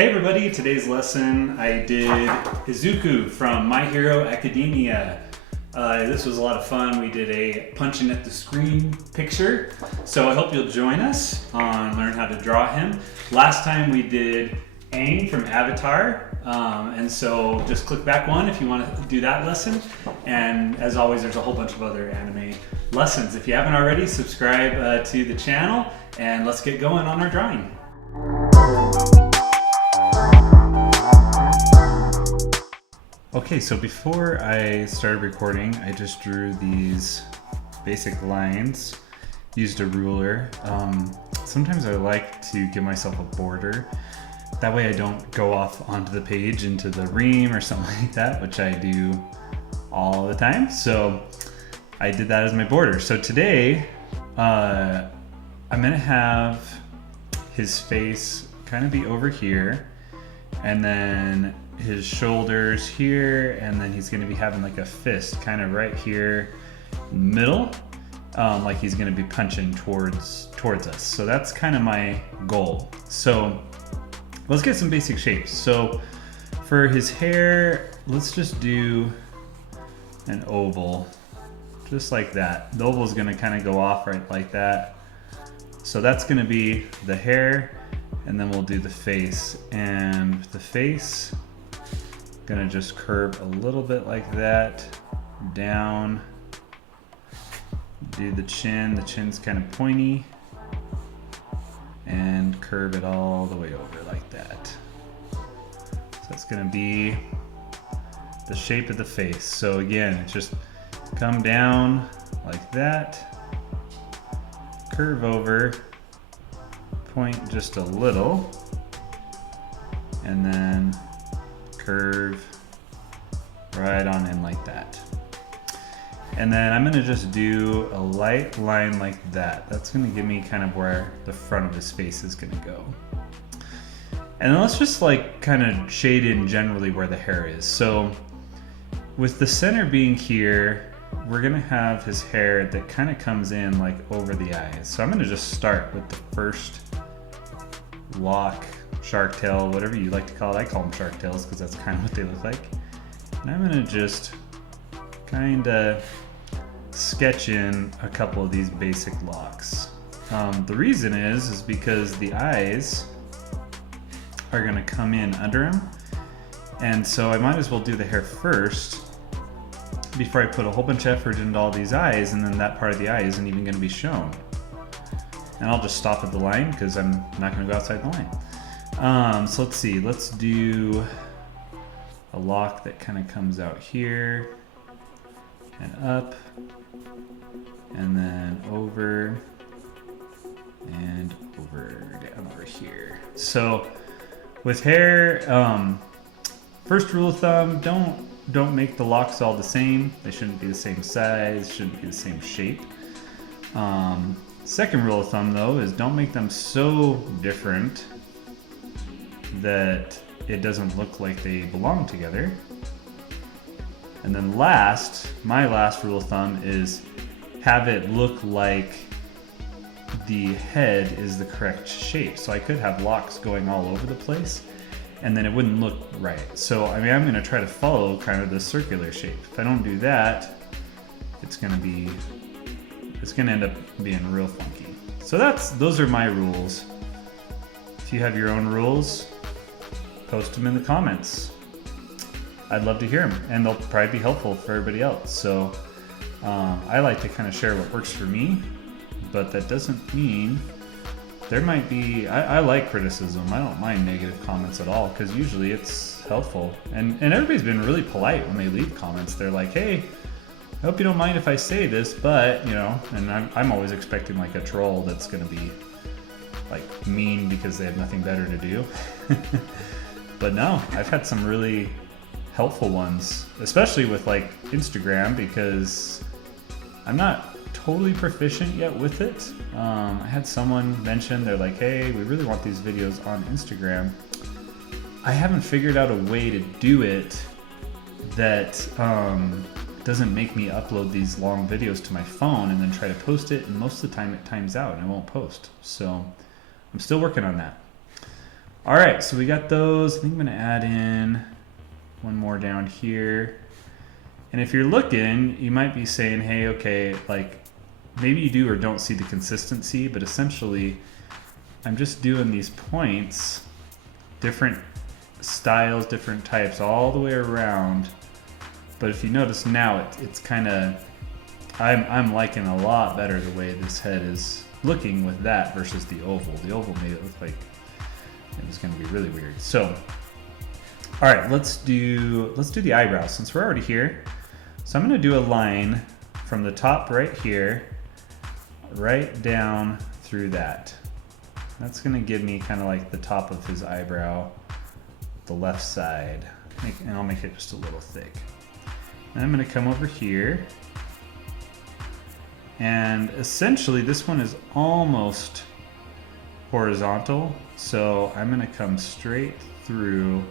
Hey everybody, today's lesson I did Izuku from My Hero Academia. This was a lot of fun. We did a punching at the screen picture. So I hope you'll join us on Learn How to Draw him. Last time we did Aang from Avatar. And so just click back one if you want to do that lesson. And as always, there's a whole bunch of other anime lessons. If you haven't already, subscribe to the channel and let's get going on our drawing. Okay, so before I started recording, I just drew these basic lines, used a ruler. Sometimes I like to give myself a border. That way I don't go off onto the page into the ream or something like that, which I do all the time. So I did that as my border. So today, I'm gonna have his face kind of be over here, and then his shoulders here, and then he's going to be having like a fist kind of right here in the middle, like he's going to be punching towards us. So that's kind of my goal. So let's get some basic shapes. So for his hair, let's just do an oval, just like that. The oval is going to kind of go off right like that. So that's going to be the hair, and then we'll do the face, and the face gonna just curve a little bit like that down. Do the chin's kind of pointy, and curve it all the way over like that. So that's gonna be the shape of the face. So again, just come down like that, curve over, point just a little, and then curve right on in like that. And then I'm gonna just do a light line like that. That's gonna give me kind of where the front of his face is gonna go. And then let's just like kind of shade in generally where the hair is. So with the center being here, we're gonna have his hair that kind of comes in like over the eyes. So I'm gonna just start with the first lock, shark tail, whatever you like to call it. I call them shark tails because that's kind of what they look like. And I'm gonna just kind of sketch in a couple of these basic locks. The reason is because the eyes are gonna come in under him, and so I might as well do the hair first before I put a whole bunch of effort into all these eyes, and then that part of the eye isn't even gonna be shown. And I'll just stop at the line because I'm not gonna go outside the line. So let's see, let's do a lock that kind of comes out here and up, and then over and over, down over here. So with hair, first rule of thumb, don't make the locks all the same. They shouldn't be the same size, shouldn't be the same shape. Second rule of thumb though is don't make them so different that it doesn't look like they belong together. And then my last rule of thumb is have it look like the head is the correct shape. So I could have locks going all over the place and then it wouldn't look right. So I mean, I'm gonna try to follow kind of the circular shape. If I don't do that, it's gonna end up being real funky. So those are my rules. If you have your own rules, post them in the comments. I'd love to hear them, and they'll probably be helpful for everybody else. So I like to kind of share what works for me, but that doesn't mean there might be, I like criticism. I don't mind negative comments at all, because usually it's helpful. And everybody's been really polite when they leave comments. They're like, hey, I hope you don't mind if I say this, but, you know, and I'm always expecting like a troll that's gonna be like mean because they have nothing better to do. But no, I've had some really helpful ones, especially with like Instagram, because I'm not totally proficient yet with it. I had someone mention, they're like, hey, we really want these videos on Instagram. I haven't figured out a way to do it that doesn't make me upload these long videos to my phone and then try to post it, and most of the time it times out and it won't post. So I'm still working on that. All right, so we got those. I think I'm gonna add in one more down here. And if you're looking, you might be saying, hey, okay, like maybe you do or don't see the consistency, but essentially I'm just doing these points, different styles, different types all the way around. But if you notice now, it's kind of, I'm liking a lot better the way this head is looking with that versus the oval. The oval made it look like it was going to be really weird. So, all right, let's do the eyebrows since we're already here. So I'm going to do a line from the top right here, right down through that. That's going to give me kind of like the top of his eyebrow, the left side, and I'll make it just a little thick. And I'm going to come over here, and essentially this one is almost horizontal, so I'm going to come straight through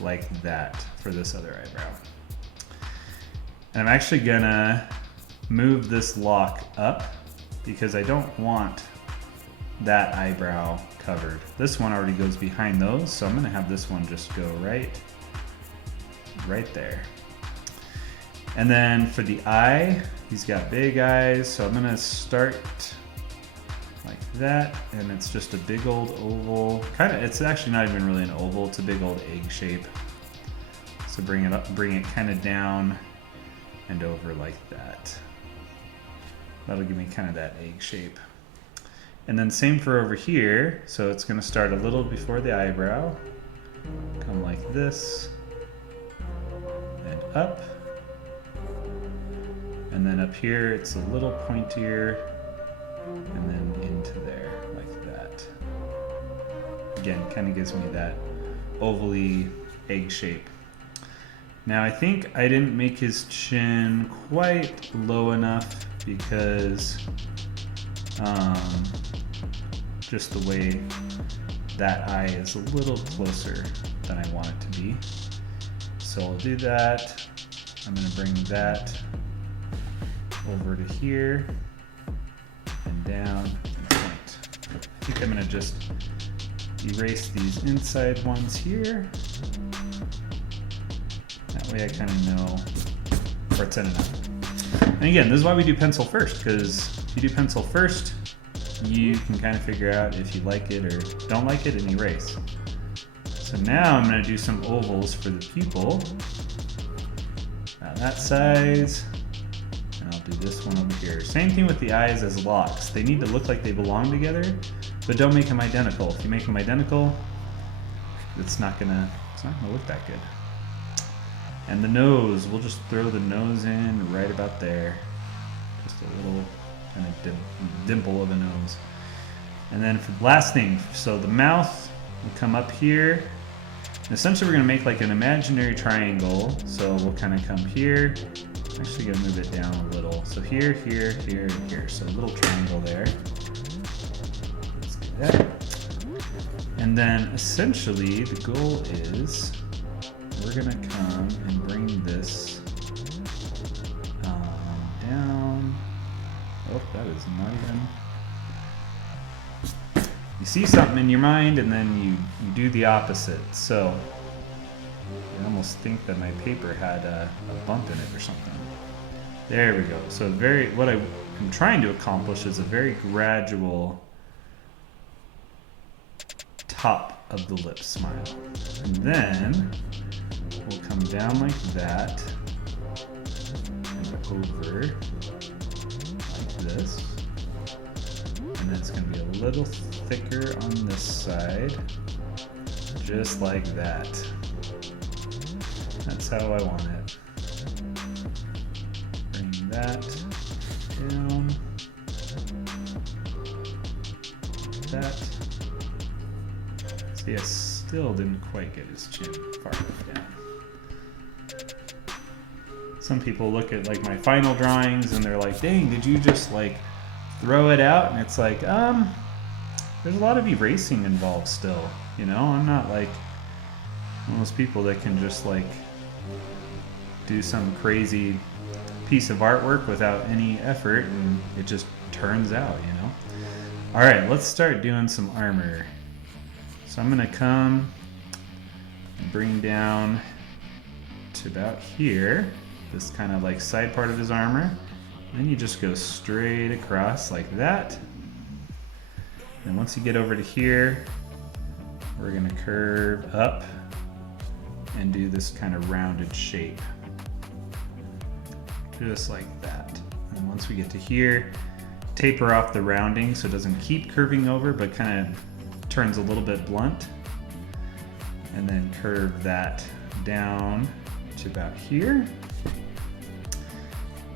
like that for this other eyebrow. And I'm actually gonna move this lock up because I don't want that eyebrow covered. This one already goes behind those, so I'm gonna have this one just go right there. And then for the eye, he's got big eyes, so I'm gonna start like that, and it's just a big old oval. It's actually not even really an oval, it's a big old egg shape. So bring it kind of down and over like that. That'll give me kind of that egg shape. And then same for over here. So it's gonna start a little before the eyebrow, come like this, and up. And then up here, it's a little pointier, and then into there, like that. Again, kind of gives me that ovally egg shape. Now I think I didn't make his chin quite low enough because just the way that eye is a little closer than I want it to be. So I'll do that. I'm going to bring that over to here and down and point. I think I'm going to just erase these inside ones here. That way I kind of know where it's ending up. And again, this is why we do pencil first, because if you do pencil first, you can kind of figure out if you like it or don't like it and erase. So now I'm going to do some ovals for the pupil. About that size. And I'll do this one over here. Same thing with the eyes as locks. They need to look like they belong together, but don't make them identical. If you make them identical, it's not gonna look that good. And the nose, we'll just throw the nose in right about there. Just a little kind of dimple of a nose. And then for the last thing, so the mouth will come up here. And essentially we're gonna make like an imaginary triangle. So we'll kind of come here. I'm actually gonna move it down a little. So here, here, here, and here. So a little triangle there. Let's do that. And then essentially the goal is we're gonna come and bring this down. Oh, that is not even. You see something in your mind and then you do the opposite. So I almost think that my paper had a bump in it or something. There we go. So what I'm trying to accomplish is a very gradual top of the lip smile. And then we'll come down like that and over like this. And then it's going to be a little thicker on this side, just like that. That's how I want it. Bring that down, like that. See, I still didn't quite get his chin far enough down. Some people look at like my final drawings and they're like, dang, did you just like throw it out? And it's like, there's a lot of erasing involved still, you know? I'm not like one of those people that can just like do some crazy piece of artwork without any effort and it just turns out, you know? All right, let's start doing some armor. So I'm gonna come and bring down to about here, this kind of like side part of his armor. Then you just go straight across like that. And once you get over to here, we're gonna curve up and do this kind of rounded shape. Just like that. And once we get to here, taper off the rounding so it doesn't keep curving over, but kind of turns a little bit blunt. And then curve that down to about here.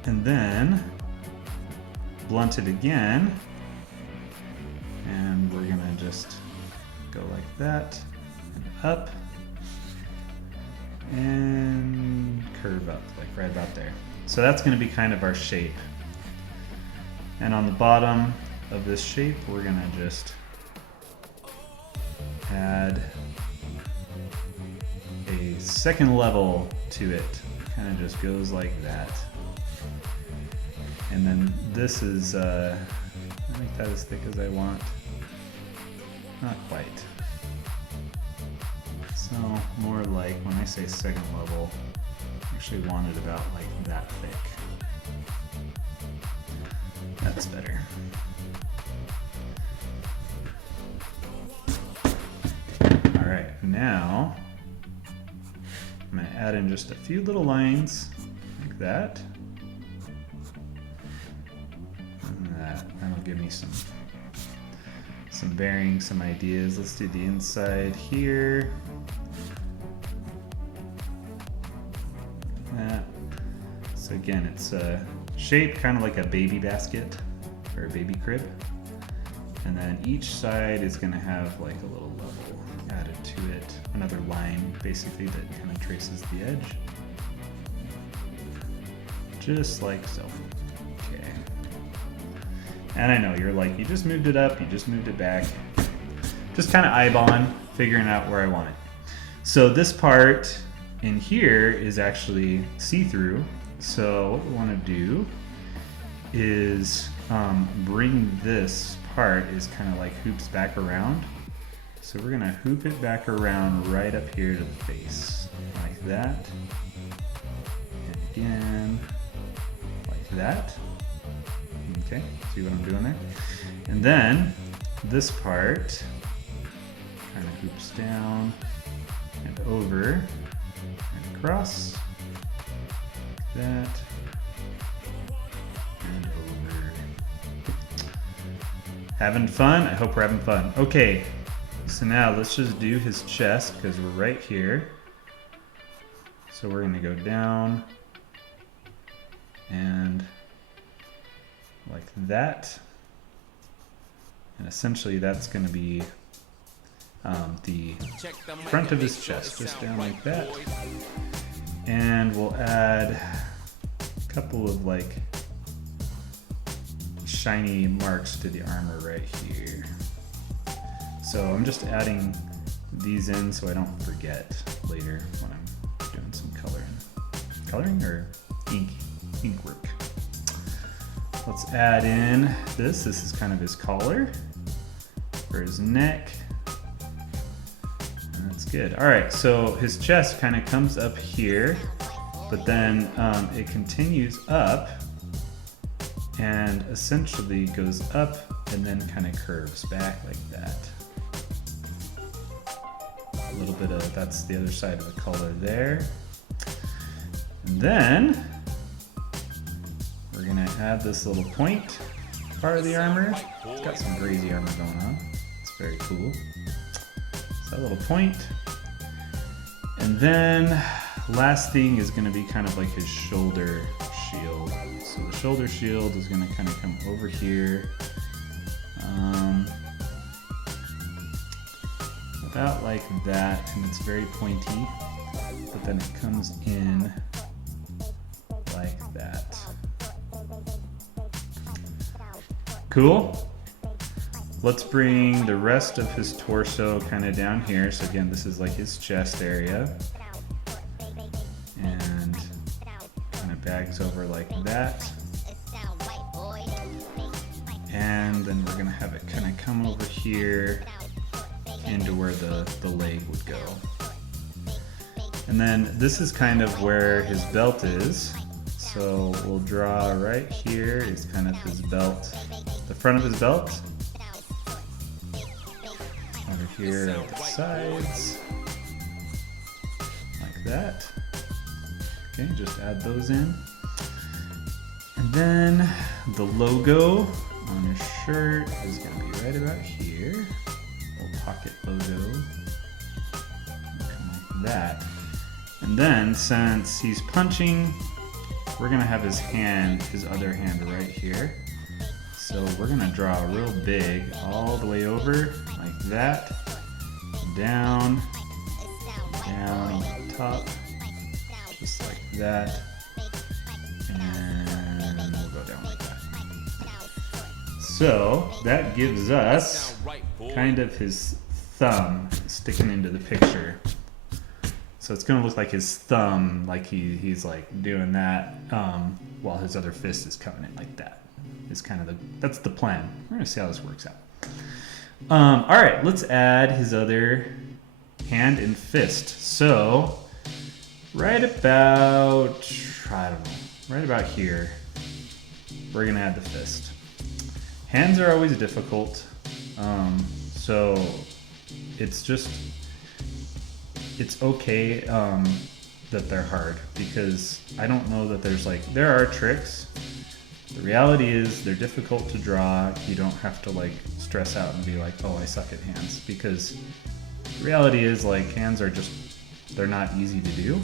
And then blunt it again. And we're gonna just go like that, and up, and curve up, like right about there. So that's gonna be kind of our shape. And on the bottom of this shape, we're gonna just add a second level to it. Kind of just goes like that. And then this is, I make that as thick as I want. Not quite. So more like, when I say second level, I actually want it about like that thick. That's better. All right, now I'm gonna add in just a few little lines like that. And that'll give me some bearing, some ideas. Let's do the inside here. So again, it's a shape kind of like a baby basket or a baby crib. And then each side is gonna have like a little level added to it. Another line basically that kind of traces the edge. Just like so. Okay. And I know you're like, you just moved it up, you just moved it back. Just kind of eyeballing, figuring out where I want it. So this part in here is actually see-through. So what we want to do is bring this part is kind of like hoops back around. So we're gonna hoop it back around right up here to the face, like that. And again, like that. Okay, see what I'm doing there? And then this part kind of hoops down and over and across, like that, and over. Having fun? I hope we're having fun. Okay, so now let's just do his chest because we're right here. So we're gonna go down and like that. And essentially that's gonna be the front of his chest, just down like that. And we'll add a couple of like shiny marks to the armor right here. So I'm just adding these in so I don't forget later when I'm doing some coloring or ink work. Let's add in this. This is kind of his collar for his neck. And that's good. All right, so his chest kind of comes up here, but then it continues up and essentially goes up and then kind of curves back like that. A little bit of, that's the other side of the collar there. And then we're gonna add this little point part of the armor. It's got some crazy armor going on. It's very cool. So that little point. And then last thing is gonna be kind of like his shoulder shield. So the shoulder shield is gonna kind of come over here. About like that, and it's very pointy, but then it comes in like that. Cool. Let's bring the rest of his torso kind of down here. So again, this is like his chest area. And kind of bags over like that. And then we're gonna have it kind of come over here into where the leg would go. And then this is kind of where his belt is. So we'll draw right here is kind of his belt, the front of his belt. Over here at the sides, like that. Okay, just add those in. And then the logo on your shirt is gonna be right about here. Little pocket logo, like that. And then since he's punching, we're gonna have his hand, his other hand right here. So we're gonna draw real big all the way over, like that. Down, down on the top, just like that. And we'll go down like that. So that gives us kind of his thumb sticking into the picture. So it's gonna look like his thumb, like he's like doing that, while his other fist is coming in like that. Is kind of that's the plan. We're gonna see how this works out. All right, let's add his other hand and fist. So right about, I don't know, right about here, we're gonna add the fist. Hands are always difficult, so it's okay that they're hard, because I don't know that there are tricks. The reality is they're difficult to draw. You don't have to like stress out and be like, oh, I suck at hands, because the reality is like hands are they're not easy to do.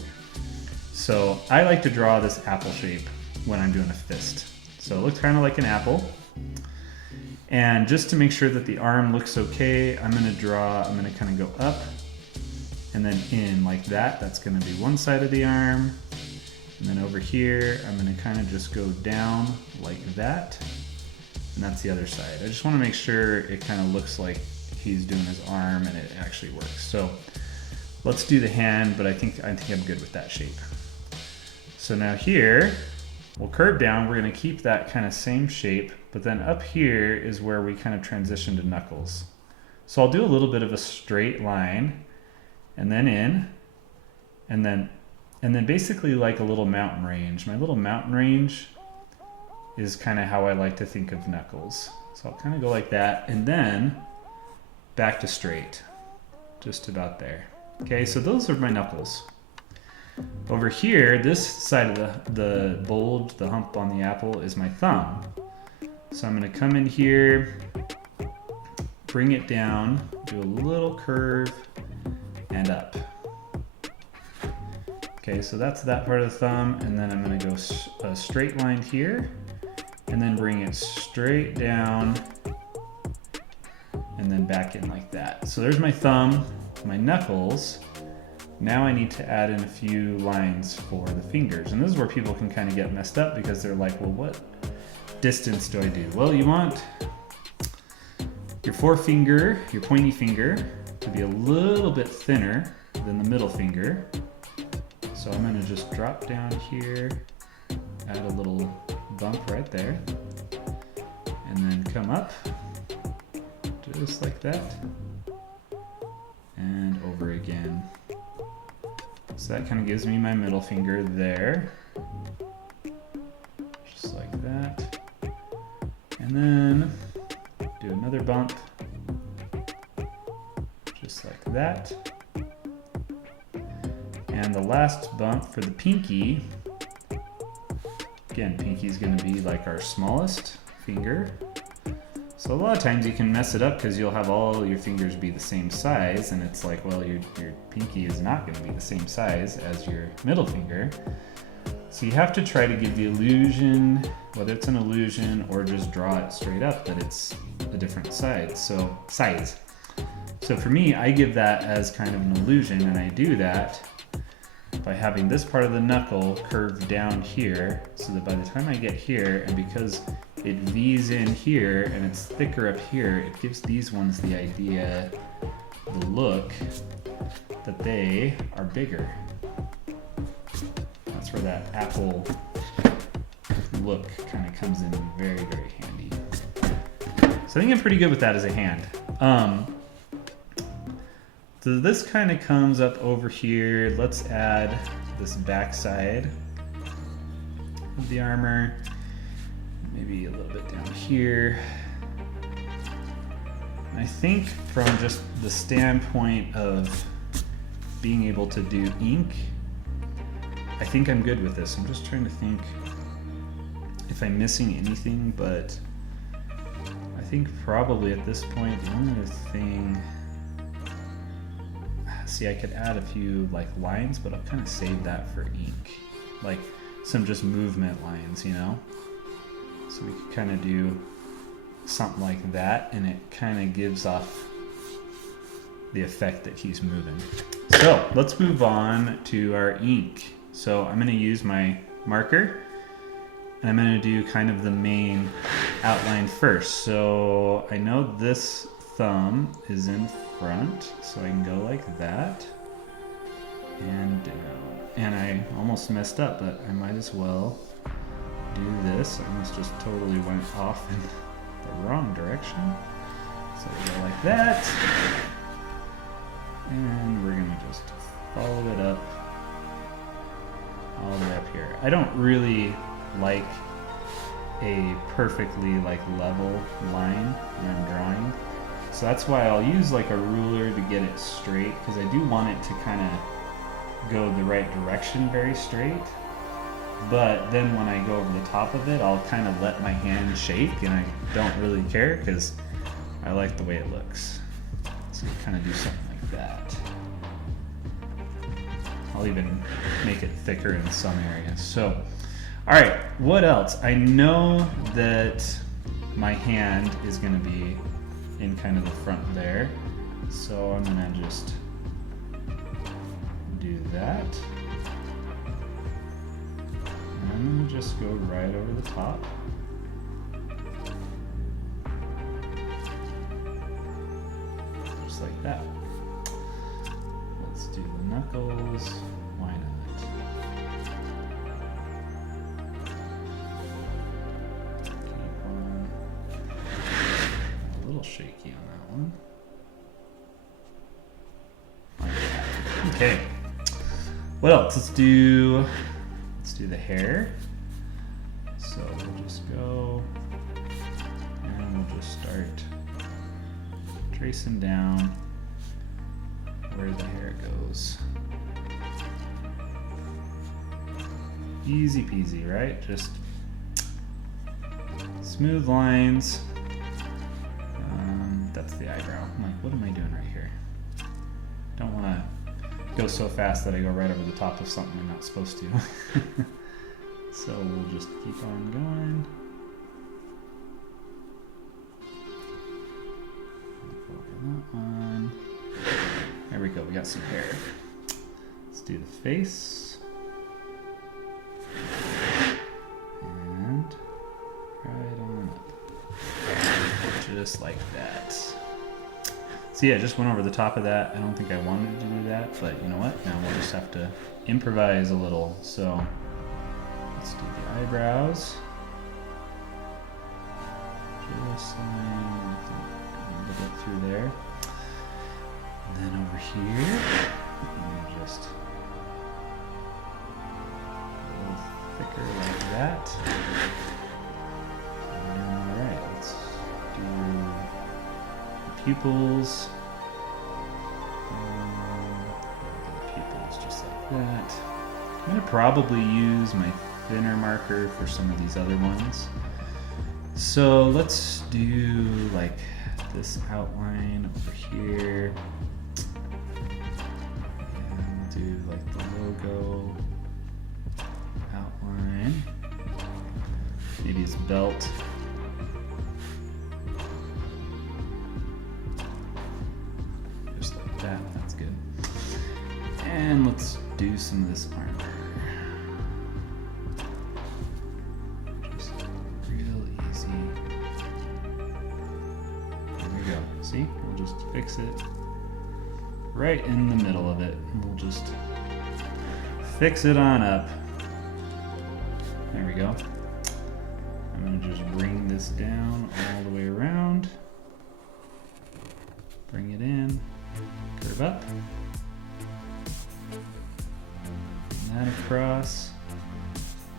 So I like to draw this apple shape when I'm doing a fist. So it looks kind of like an apple. And just to make sure that the arm looks okay, I'm gonna kind of go up and then in like that. That's gonna be one side of the arm. And then over here, I'm gonna kind of just go down like that. And that's the other side. I just wanna make sure it kind of looks like he's doing his arm and it actually works. So let's do the hand, but I think I'm good with that shape. So now here, we'll curve down. We're gonna keep that kind of same shape, but then up here is where we kind of transition to knuckles. So I'll do a little bit of a straight line, and then in, and then basically like a little mountain range. My little mountain range is kind of how I like to think of knuckles. So I'll kind of go like that, and then back to straight, just about there. Okay, so those are my knuckles. Over here, this side of the bulge, the hump on the apple, is my thumb. So I'm gonna come in here, bring it down, do a little curve, and up. Okay, so that's that part of the thumb, and then I'm gonna go a straight line here, and then bring it straight down, and then back in like that. So there's my thumb, my knuckles. Now I need to add in a few lines for the fingers. And this is where people can kind of get messed up, because they're like, well, what distance do I do? Well, you want your forefinger, your pointy finger, to be a little bit thinner than the middle finger. So I'm gonna just drop down here, add a little bump right there, and then come up, just like that, and over again. So that kind of gives me my middle finger there, just like that. And then do another bump, just like that. And the last bump for the pinky, again, pinky is going to be like our smallest finger. So a lot of times you can mess it up because you'll have all your fingers be the same size, and it's like, well, your pinky is not going to be the same size as your middle finger. So you have to try to give the illusion, whether it's an illusion or just draw it straight up, that it's a different size. So for me, I give that as kind of an illusion, and I do that by having this part of the knuckle curved down here, so that by the time I get here, and because it V's in here and it's thicker up here, it gives these ones the idea, the look, that they are bigger. That's where that apple look kind of comes in very, very handy. So I think I'm pretty good with that as a hand. So this kind of comes up over here. Let's add this backside of the armor. Maybe a little bit down here. I think from just the standpoint of being able to do ink, I think I'm good with this. I'm just trying to think if I'm missing anything, but I think probably at this point the only other thing, see, I could add a few like lines, but I'll kind of save that for ink, like some just movement lines, you know? So we could kind of do something like that, and it kind of gives off the effect that he's moving. So let's move on to our ink. So I'm going to use my marker, and I'm going to do kind of the main outline first. So I know this thumb is in front, so I can go like that and down. And I almost messed up, but I might as well do this. I almost just totally went off in the wrong direction. So we go like that, and we're gonna just follow it up all the way up here. I don't really like a perfectly like level line when I'm drawing, so that's why I'll use like a ruler to get it straight, because I do want it to kind of go the right direction, very straight. But then when I go over the top of it, I'll kind of let my hand shake, and I don't really care because I like the way it looks. So kind of do something like that. I'll even make it thicker in some areas. So, all right, what else? I know that my hand is going to be in kind of the front there. So I'm going to just do that. I'm going to just go right over the top. Just like that. Let's do the knuckles. Why not? Keep on. A little shaky on that one. Like that. Okay. What else? Let's do the hair. So we'll just go and we'll just start tracing down where the hair goes. Easy peasy, right? Just smooth lines. That's the eyebrow. I'm like, what am I doing right here? Don't want to go so fast that I go right over the top of something I'm not supposed to. So we'll just keep on going. Over that one. There we go, we got some hair. Let's do the face. And right on up. Just like that. So yeah, just went over the top of that. I don't think I wanted to do that, but you know what? Now we'll just have to improvise a little. So let's do the eyebrows. Just line a little bit through there. And then over here, just a little thicker like that. Alright, let's do the pupils. The pupils just like that. I'm going to probably use my thinner marker for some of these other ones. So let's do like this outline over here. And we'll do like the logo outline. Maybe his belt. Just like that, that's good. And let's do some of this armor. Just real easy. There we go. See? We'll just fix it right in the middle of it. We'll just fix it on up. There we go. I'm going to just bring this down all the way around. Bring it in. Curve curve up. And that across.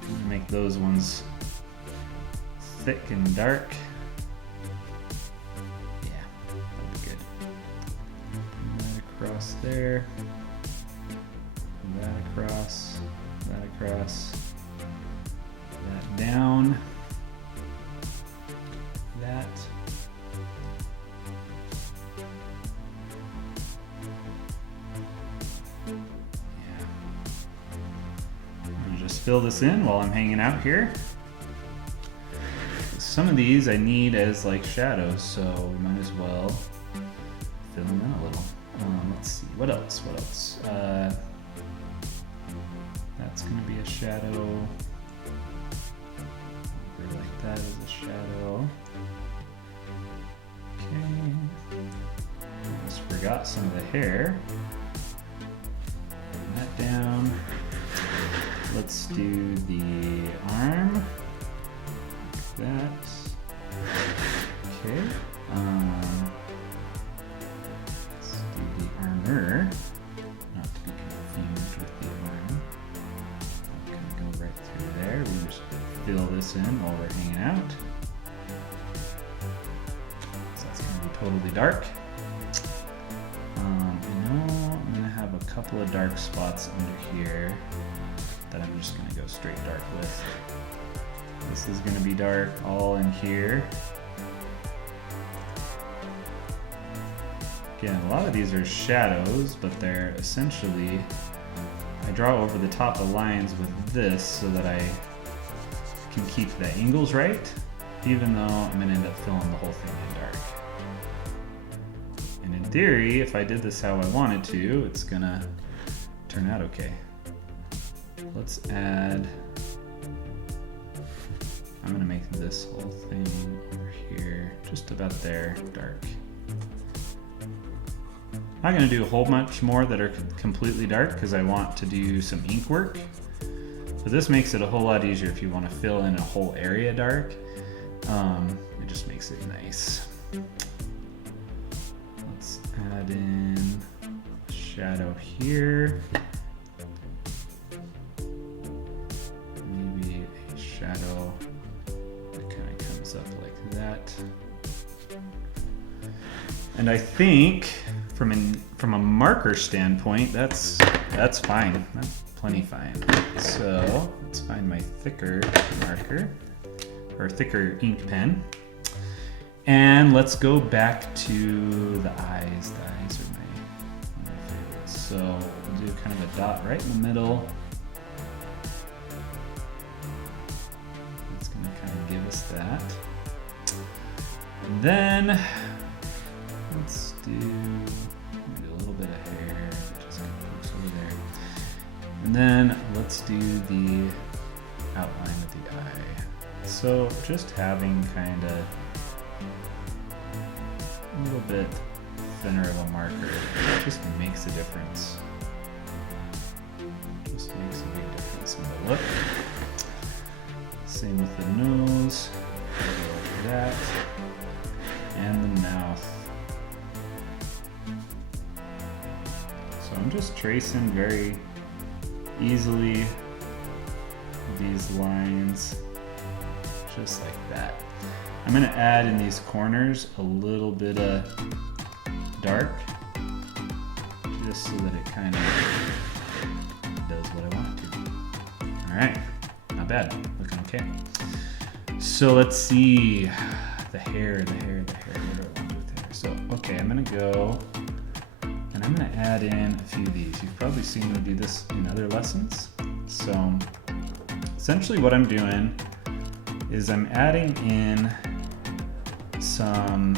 I'm gonna make those ones thick and dark. Yeah, that'll be good. And that across there. And that across. That across. That down. That. Fill this in while I'm hanging out here. Some of these I need as like shadows, so we might as well fill them in a little. Let's see, what else? That's gonna be a shadow. Over like that is a shadow. Okay. Almost forgot some of the hair. Bring that down. Let's do the arm, like that. Okay. Let's do the armor, not to be confused with the arm. I'm gonna go right through there. We just fill this in while we're hanging out. So that's gonna be totally dark. I'm gonna have a couple of dark spots under here that I'm just gonna go straight dark with. This is gonna be dark all in here. Again, a lot of these are shadows, but they're essentially, I draw over the top of lines with this so that I can keep the angles right, even though I'm gonna end up filling the whole thing in dark. And in theory, if I did this how I wanted to, it's gonna turn out okay. Let's add, I'm gonna make this whole thing over here, just about there, dark. I'm not gonna do a whole bunch more that are completely dark because I want to do some ink work. But this makes it a whole lot easier if you want to fill in a whole area dark. It just makes it nice. Let's add in a shadow here. Shadow that kind of comes up like that. And I think from a marker standpoint, that's fine. That's plenty fine. So let's find my thicker marker or thicker ink pen. And let's go back to the eyes. The eyes are my favorites. So we'll do kind of a dot right in the middle. Give us that. And then let's do a little bit of hair, just kind of goes over there. And then let's do the outline of the eye. So just having kind of a little bit thinner of a marker just makes a difference. Just makes a big difference in the look. Same with the nose, like that, and the mouth. So I'm just tracing very easily these lines, just like that. I'm gonna add in these corners a little bit of dark, just so that it kind of does what I want it to. All right. Not bad, looking okay. So let's see, the hair, what do I want to do with the hair? So, okay, I'm gonna go, and I'm gonna add in a few of these. You've probably seen me do this in other lessons. So, essentially what I'm doing is I'm adding in some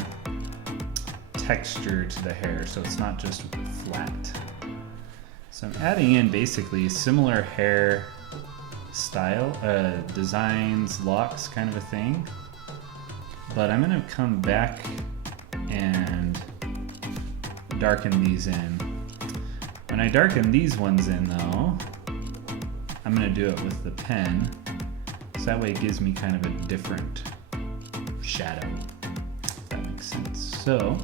texture to the hair, so it's not just flat. So I'm adding in basically similar hair style, designs, locks, kind of a thing. But I'm gonna come back and darken these in. When I darken these ones in though, I'm gonna do it with the pen. So that way it gives me kind of a different shadow, if that makes sense. So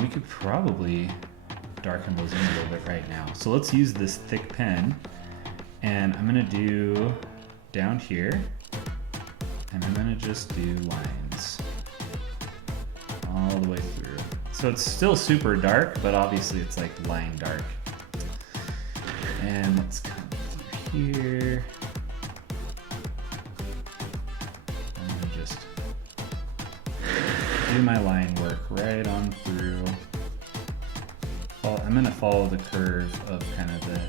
we could probably darken those in a little bit right now. So let's use this thick pen, and I'm gonna do down here, and I'm gonna just do lines all the way through. So it's still super dark, but obviously it's like line dark. And let's come through here. I'm gonna just do my line work right on through. Well, I'm gonna follow the curve of kind of the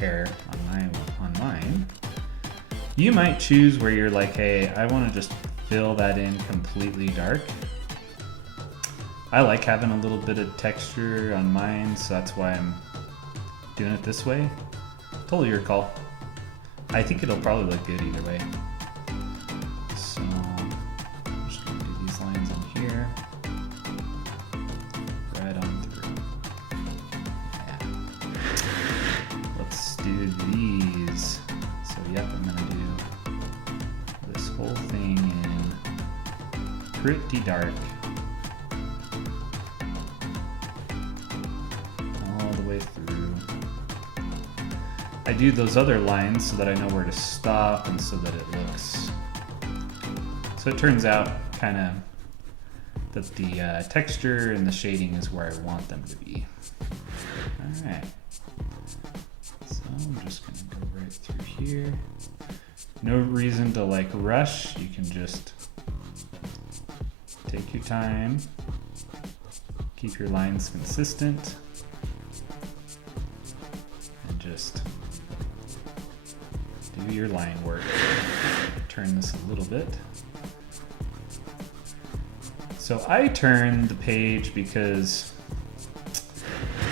hair on mine. You might choose where you're like, hey, I wanna just fill that in completely dark. I like having a little bit of texture on mine, so that's why I'm doing it this way. Totally your call. I think it'll probably look good either way. So I'm just gonna do these lines in here. Right on through. Yeah. Let's do these. So yep, I'm gonna do this whole thing in pretty dark. Through. I do those other lines so that I know where to stop and so that it looks. So it turns out kind of that the texture and the shading is where I want them to be. All right. So I'm just gonna go right through here. No reason to like rush. You can just take your time. Keep your lines consistent. Just do your line work. Turn this a little bit. So I turned the page because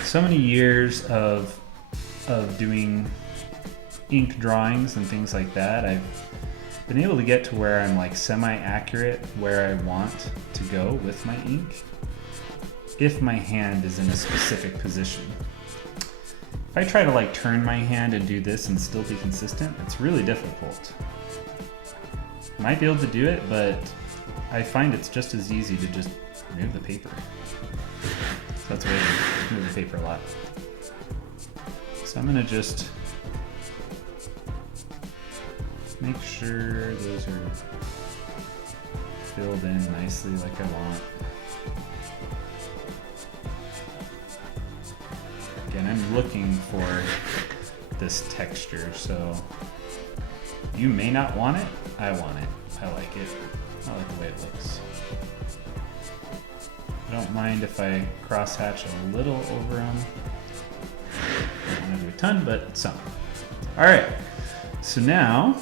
so many years of doing ink drawings and things like that, I've been able to get to where I'm like semi-accurate where I want to go with my ink if my hand is in a specific position. If I try to like turn my hand and do this and still be consistent, it's really difficult. Might be able to do it, but I find it's just as easy to just move the paper. So that's why I move the paper a lot. So I'm gonna just make sure those are filled in nicely like I want. Again, I'm looking for this texture, so you may not want it. I want it. I like it. I like the way it looks. I don't mind if I crosshatch a little over them. I don't want to do a ton, but some. All right, so now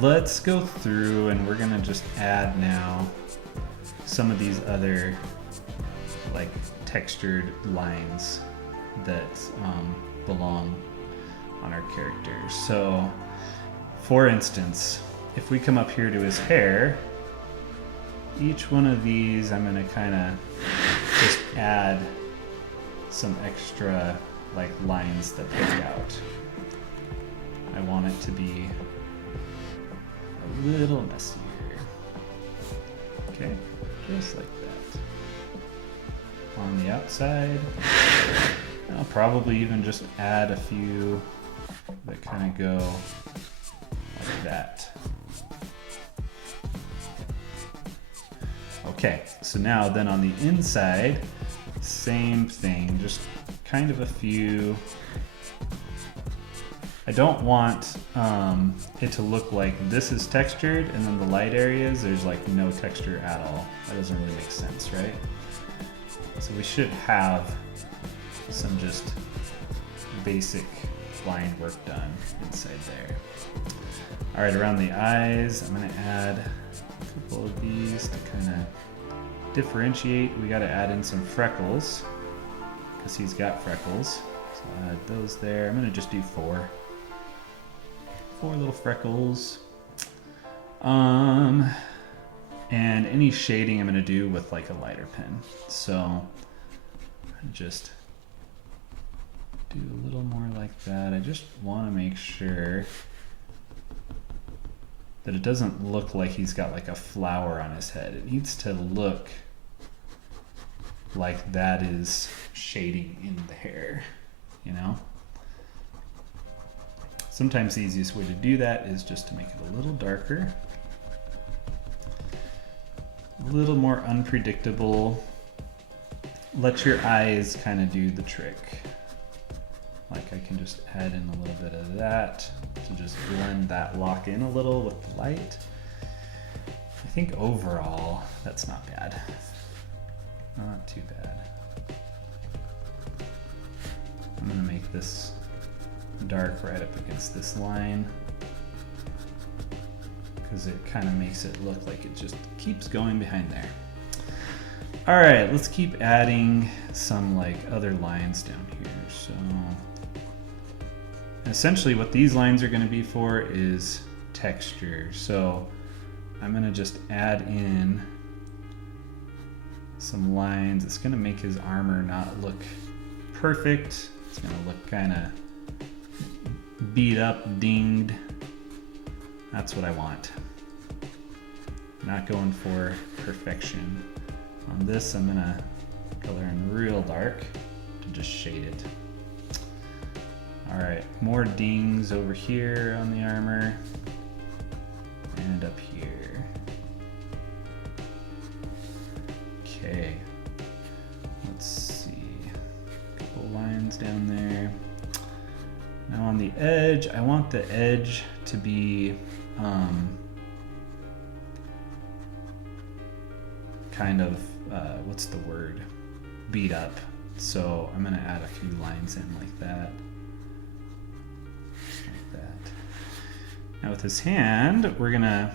let's go through and we're gonna just add now some of these other like textured lines that belong on our characters. So for instance, if we come up here to his hair, each one of these I'm gonna kind of just add some extra like lines that poke out. I want it to be a little messier. Okay, just like that. On the outside, I'll probably even just add a few that kind of go like that. Okay, so now then on the inside, same thing, just kind of a few. I don't want it to look like this is textured and then the light areas, there's like no texture at all. That doesn't really make sense, right? So we should have some just basic line work done inside there. All right, around the eyes, I'm gonna add a couple of these to kind of differentiate. We gotta add in some freckles because he's got freckles. So I'll add those there. I'm gonna just do four little freckles. And any shading I'm gonna do with like a lighter pen. So just do a little more like that. I just want to make sure that it doesn't look like he's got like a flower on his head. It needs to look like that is shading in the hair, you know? Sometimes the easiest way to do that is just to make it a little darker, a little more unpredictable. Let your eyes kind of do the trick. Like I can just add in a little bit of that to just blend that lock in a little with the light. I think overall, that's not bad. Not too bad. I'm gonna make this dark right up against this line because it kind of makes it look like it just keeps going behind there. All right, let's keep adding some like other lines down here. So essentially what these lines are gonna be for is texture. So I'm gonna just add in some lines. It's gonna make his armor not look perfect. It's gonna look kind of beat up, dinged. That's what I want. Not going for perfection. On this, I'm gonna color in real dark to just shade it. All right, more dings over here on the armor and up here. Okay, let's see, a couple lines down there. Now on the edge, I want the edge to be kind of, what's the word? Beat up. So I'm gonna add a few lines in like that. Like that. Now with his hand, we're gonna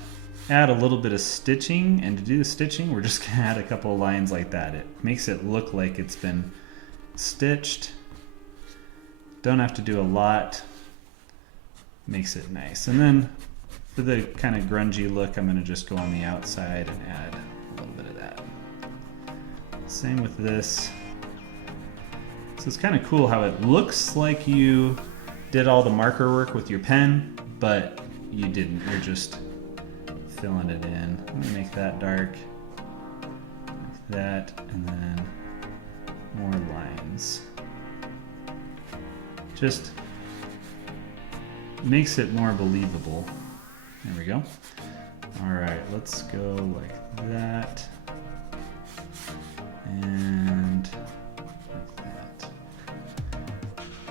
add a little bit of stitching, and to do the stitching, we're just gonna add a couple of lines like that. It makes it look like it's been stitched. Don't have to do a lot. Makes it nice. And then for the kind of grungy look, I'm gonna just go on the outside and add a little bit of that. Same with this. So it's kind of cool how it looks like you did all the marker work with your pen, but you didn't. You're just filling it in. Let me make that dark, like that, and then more lines. Just makes it more believable. There we go. All right, let's go like that. And like that.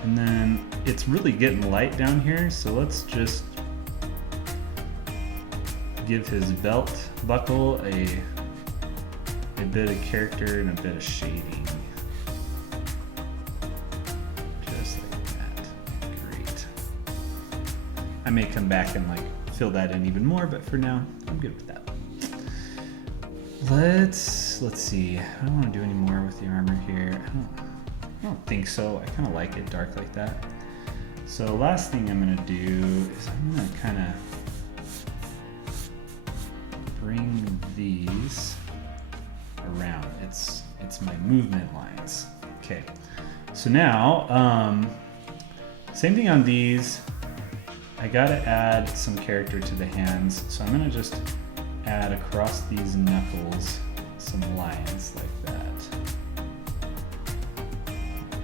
And then it's really getting light down here, so let's just give his belt buckle a bit of character and a bit of shading. Just like that. Great. I may come back and like fill that in even more, but for now, I'm good with that. Let's see. I don't want to do any more with the armor here. I don't think so. I kind of like it dark like that. So last thing I'm gonna do is I'm gonna kind of bring these around. It's my movement lines. Okay. So now, same thing on these. I gotta add some character to the hands. So I'm gonna just add across these knuckles some lines like that.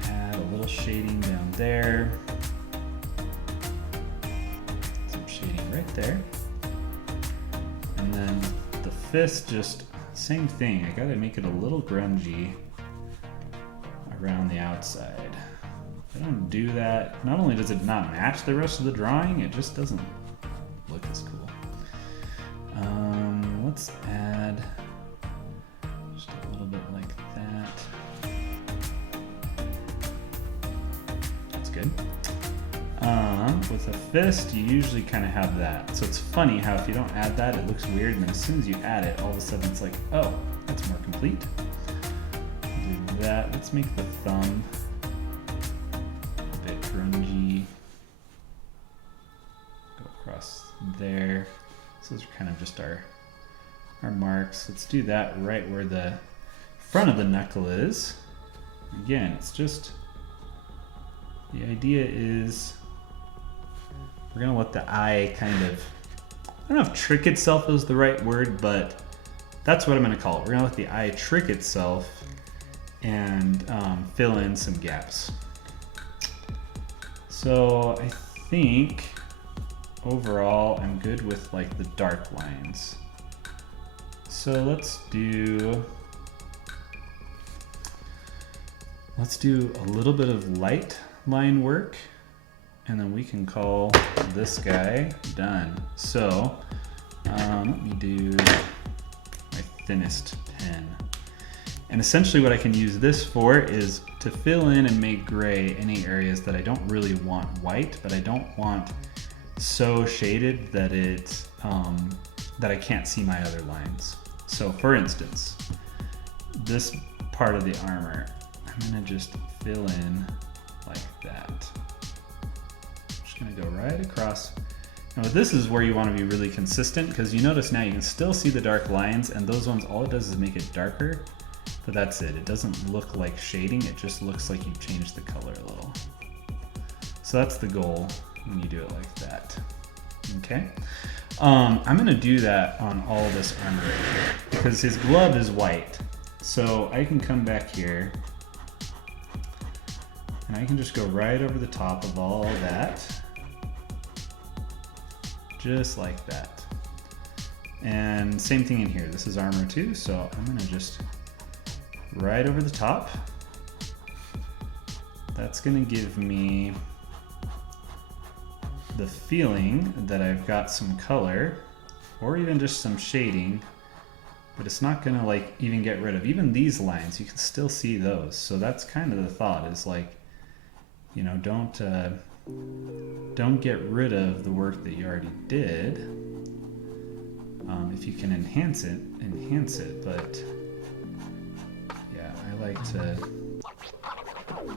Add a little shading down there. Some shading right there. And then the fist, just same thing. I gotta make it a little grungy around the outside. If I don't do that, not only does it not match the rest of the drawing, it just doesn't look as cool. Let's add just a little bit like that. That's good. With a fist, you usually kind of have that. So it's funny how if you don't add that, it looks weird, and then as soon as you add it, all of a sudden it's like, oh, that's more complete. Do that. Let's make the thumb a bit grungy. Go across there. So those are kind of just our marks. Let's do that right where the front of the knuckle is. Again, it's just, the idea is we're gonna let the eye kind of, I don't know if trick itself is the right word, but that's what I'm gonna call it. We're gonna let the eye trick itself and fill in some gaps. So I think overall I'm good with like the dark lines. So let's do a little bit of light line work, and then we can call this guy done. So let me do my thinnest pen. And essentially what I can use this for is to fill in and make gray any areas that I don't really want white, but I don't want so shaded that it's that I can't see my other lines. So for instance, this part of the armor, I'm gonna just fill in like that. I'm just gonna go right across. Now this is where you want to be really consistent, because you notice now you can still see the dark lines, and those ones, all it does is make it darker. But that's it. It doesn't look like shading. It just looks like you've changed the color a little. So that's the goal when you do it like that. Okay. I'm going to do that on all this armor right here because his glove is white. So I can come back here and I can just go right over the top of all that. Just like that. And same thing in here. This is armor too. So I'm going to just right over the top. That's gonna give me the feeling that I've got some color or even just some shading, but it's not gonna like even get rid of even these lines. You can still see those. So that's kind of the thought, is like, you know, don't get rid of the work that you already did. If you can enhance it, but I like to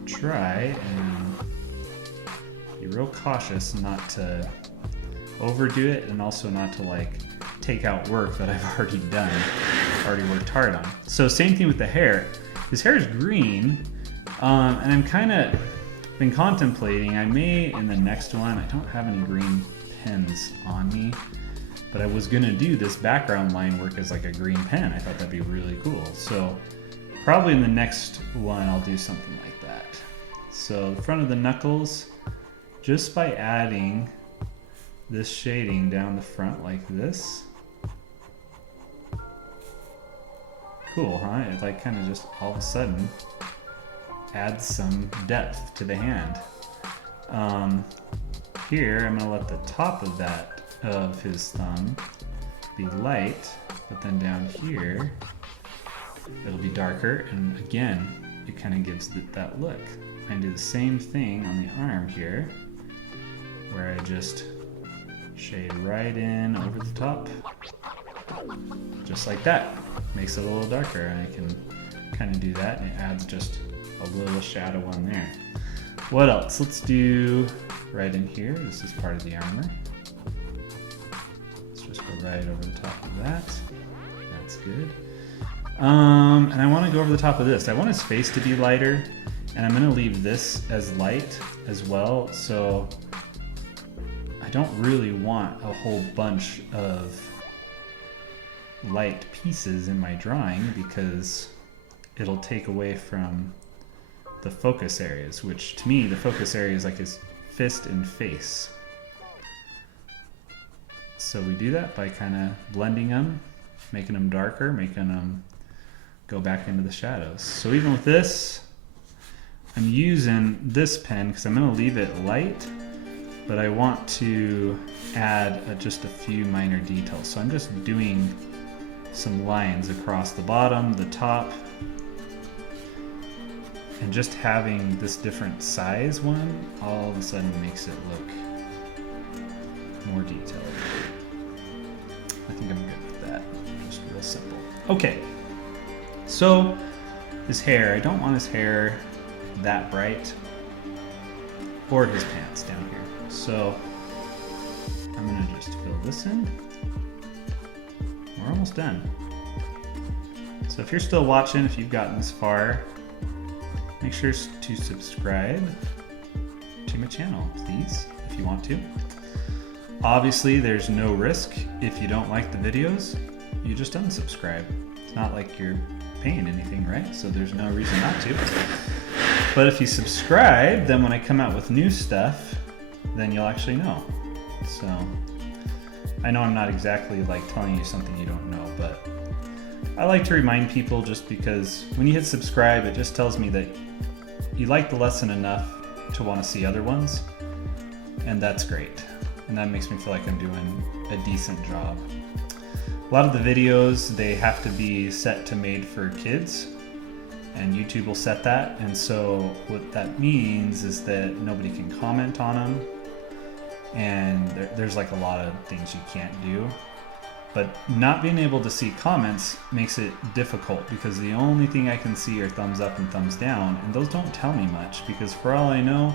try and be real cautious not to overdo it, and also not to like take out work that I've already done, already worked hard on. So same thing with the hair. His hair is green, and I'm kind of been contemplating, I may in the next one, I don't have any green pens on me, but I was gonna do this background line work as like a green pen. I thought that'd be really cool. So probably in the next one, I'll do something like that. So the front of the knuckles, just by adding this shading down the front like this. Cool, huh? It like kind of just all of a sudden adds some depth to the hand. Here, I'm gonna let the top of that, of his thumb, be light, but then down here, it'll be darker, and again, it kind of gives that look. I do the same thing on the arm here, where I just shade right in over the top, just like that. Makes it a little darker, and I can kind of do that, and it adds just a little shadow on there. What else? Let's do right in here. This is part of the armor. Let's just go right over the top of that. That's good. And I want to go over the top of this. I want his face to be lighter, and I'm going to leave this as light as well. So I don't really want a whole bunch of light pieces in my drawing, because it'll take away from the focus areas, which to me, the focus area is like his fist and face. So we do that by kind of blending them, making them darker, making them go back into the shadows. So even with this, I'm using this pen because I'm going to leave it light, but I want to add just a few minor details. So I'm just doing some lines across the bottom, the top, and just having this different size one all of a sudden makes it look more detailed. I think I'm good with that. Just real simple. Okay. So his hair, I don't want his hair that bright, or his pants down here. So I'm gonna just fill this in. We're almost done. So if you're still watching, if you've gotten this far, make sure to subscribe to my channel, please, if you want to. Obviously, there's no risk. If you don't like the videos, you just unsubscribe. It's not like you're paying anything, right? So there's no reason not to. But if you subscribe, then when I come out with new stuff, then you'll actually know. So I know I'm not exactly like telling you something you don't know, but I like to remind people just because when you hit subscribe, it just tells me that you like the lesson enough to want to see other ones, and that's great. And that makes me feel like I'm doing a decent job. A lot of the videos, they have to be set to made for kids, and YouTube will set that. And so what that means is that nobody can comment on them, and there's like a lot of things you can't do. But not being able to see comments makes it difficult because the only thing I can see are thumbs up and thumbs down, and those don't tell me much because for all I know,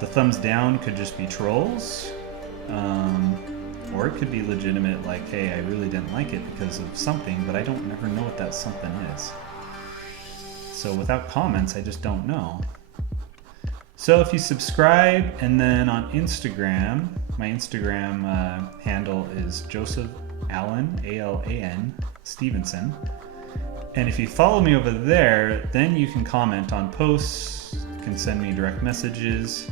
the thumbs down could just be trolls, or it could be legitimate, like, hey, I really didn't like it because of something, but I don't never know what that something is. So without comments, I just don't know. So if you subscribe, and then on Instagram, my Instagram handle is Joseph Allen, A-L-A-N, Stevenson. And if you follow me over there, then you can comment on posts, you can send me direct messages,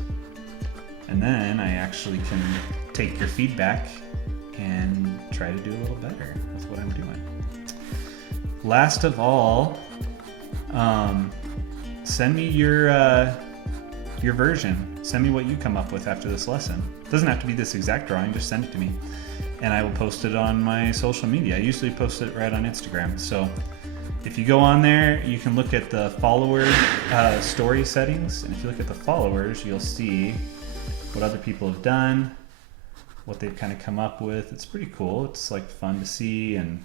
and then I actually can take your feedback and try to do a little better with what I'm doing. Last of all, send me your version. Send me what you come up with after this lesson. It doesn't have to be this exact drawing, just send it to me. And I will post it on my social media. I usually post it right on Instagram. So if you go on there, you can look at the follower story settings. And if you look at the followers, you'll see what other people have done, what they've kind of come up with. It's pretty cool. It's like fun to see and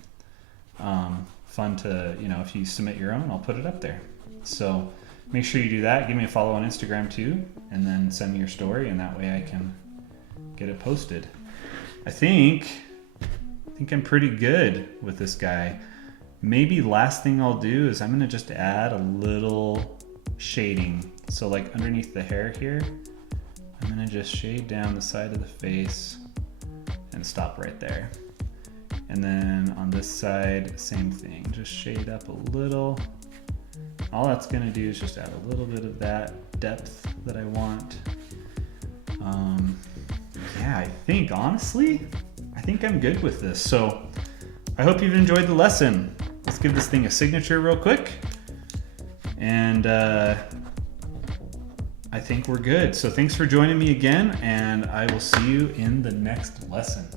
fun to, you know, if you submit your own, I'll put it up there. So make sure you do that. Give me a follow on Instagram too, and then send me your story, and that way I can get it posted. I think I'm pretty good with this guy. Maybe last thing I'll do is I'm gonna just add a little shading. So like underneath the hair here, I'm gonna just shade down the side of the face and stop right there. And then on this side, same thing, just shade up a little. All that's gonna do is just add a little bit of that depth that I want. Yeah, I think honestly, I think I'm good with this. So I hope you've enjoyed the lesson. Let's give this thing a signature real quick. And I think we're good. So thanks for joining me again, and I will see you in the next lesson.